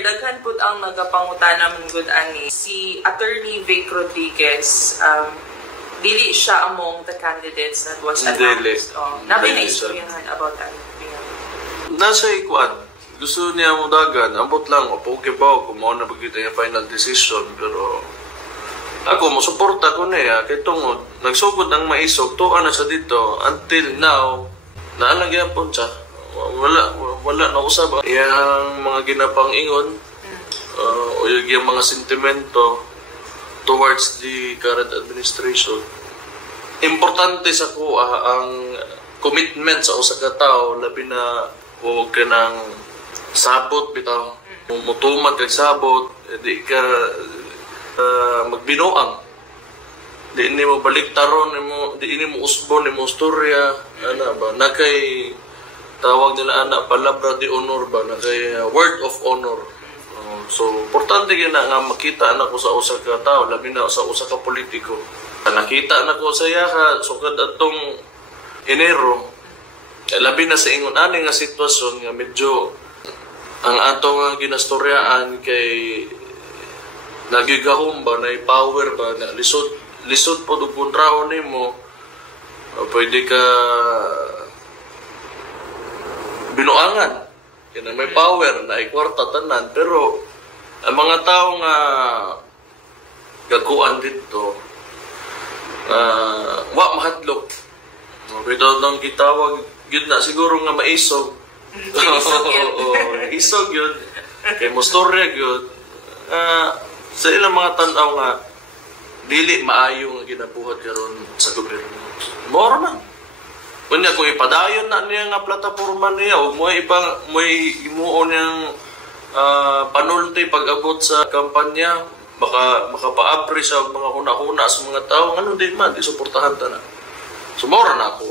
daghan pud ang nagapangutana mong ani si Attorney Vic Rodriguez. Dili siya among the candidates that was announced. Nabi-na-istoryahan about that. Nasa ikuan. Gusto niya mo dagan. Ambot lang. Okay ba? Kung mo na bagay yung final decision. Pero ako, masuporta ko niya. Kaya tungod, nagsugod ng maisog. Tuwa na siya dito. Until now, naalagyan po siya. Wala na usab. Yung mga ginapang ingon o yung mga sentimento towards the current administration. Importante sa kuha ang commitment sa usa ka tawo, labi na huwag ka ng sabot bitaw. Mutuman kag sabot, di ka magbinuang. Di ini mo baliktaron, di ini mo usbon, di mo storya, ana ba? Nakay tawag nila anak palabra de honor ba, nakay word of honor. So, importante na nga makita na ko sa usa ka tao, labi na sa usa ka politiko. Nakita na ko sa yaha, sukad atong Enero, labi na sa ingon ani nga sitwasyon nga medyo ang atong ginastoryaan kay nagigahom ba, na power ba, na lisod po do kontraho nimo, pwede ka binuangan. Kaya may power na ikwarta tanan, pero ang mga tao nga gakuan dito, wa mahadlok. Pero nang gitawag yun na siguro nga maisog. Isog yun. Kay mustorya yun. Sa ilang mga tanaw nga, dili maayo nga ginabuhat karon sa gobyerno. Moro na. Kunya kung ipadayon na niya nga plataforma niya, o mo imuon niyang panulti pag-abot sa kampanya, makapaapre sa mga huna-huna sa mga tao, ano din man, isuportahan ta na. So, mora na ako,